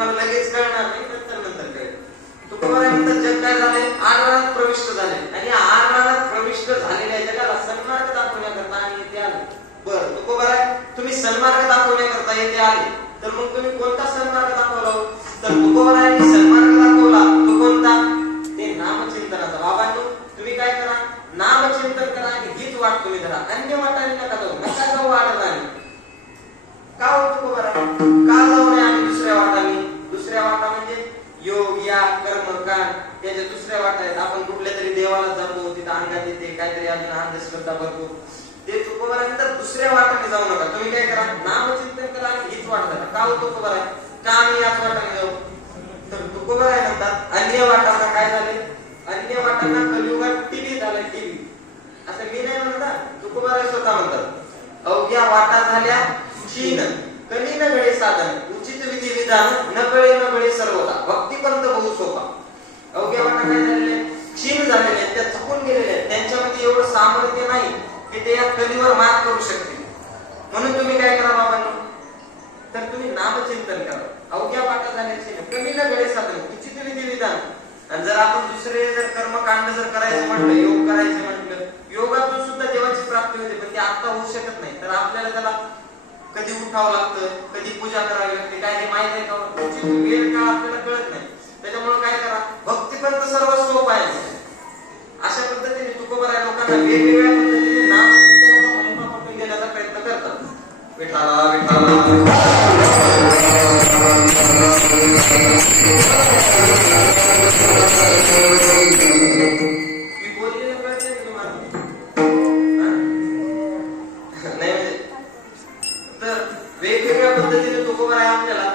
तुम्हाला लगेच कळणार नाही, नंतर कळेल. तुकोबारायांचं जग काय झाले, आरणात प्रविष्ट झाले आणि आरणात प्रविष्ट झालेल्या जगाला सन्मार्ग दाखवण्याकरता आणि येथे आले. बरं, तुकोबाराय तुम्ही सन्मार्ग दाखवण्याकरता येथे आले, तर मग तुम्ही कोणता सन्मार्ग दाखवला? तर तुकोबारायांनी सन्मार्ग दाखवला तो कोणता? ते नामचिंतनाचा. बाबांनो, तुम्ही काय करा, नामचिंतन करा आणि हीच वाट तुम्ही धरा, अन्य वाटाने नका जाऊ वाटत. का होतो तुकोबारा, का जाऊ नये आम्ही दुसऱ्या वाटाने? दुसऱ्या वाटा म्हणजे योग या कर्मकांड, त्याच्या दुसऱ्या वाटा आहेत. आपण कुठल्या तरी देवाला जातो, तिथं अंगात येते काहीतरी अजून अंधश्रद्धा भरपूर, ते तुकोबारांनी दुसऱ्या वाटाने जाऊ नका. तुम्ही काय करा, नामचिंतन करा आणि हीच वाट धरा. का होतो तुकोबारा, का आम्ही याच वाटाने जाऊ? तर तुकोबारा म्हणतात अन्य वाटांना काय झाले, अन्य वाटांना कलियुगात टीव्ही झालाय, टीव्ही. असं मी नाही म्हणता, तुकोबारा स्वतः म्हणतात अवघ्या वाटा झाल्या क्षीण, कली न गळे साधन, उचित विधी विधान, न कळे न गळे सर्वता, भक्तिपंत बहु सोपा. अवघ्या वाटा काय झालेल्या, क्षीण झालेल्या आहेत, त्या थकून गेलेल्या आहेत, त्यांच्यामध्ये एवढं सामर्थ्य नाही की ते या कलीवर मात करू शकतील. म्हणून तुम्ही काय करा बाबांनो, तर तुम्ही नामचिंतन करा. अवघ्या वाटा झाल्या क्षीण, कली न गळे साधन, उचित विधी विधान. आणि जर आपण दुसरे जर कर्मकांड जर करायचं म्हटलं, योग करायचं म्हटलं, योगातून सुद्धा देवाची प्राप्ती होते, पण ते आता होऊ शकत नाही. तर आपल्याला त्याला कधी उठावं लागतं, कधी पूजा करावी लागते, काय हे माहित आहे का? उचित वेळ का आपल्याला कळत नाही. त्याच्यामुळे काय करा, भक्तिपंत सर्व सोप आहे. अशा पद्धतीने तुकोबारा लोकांना वेगवेगळ्या पद्धतीने नामचिंतनाचा महिमा पटवून देण्याचा प्रयत्न करतात. विठाला विठाला वेगवेगळ्या पद्धतीने तुकोबारा आपल्याला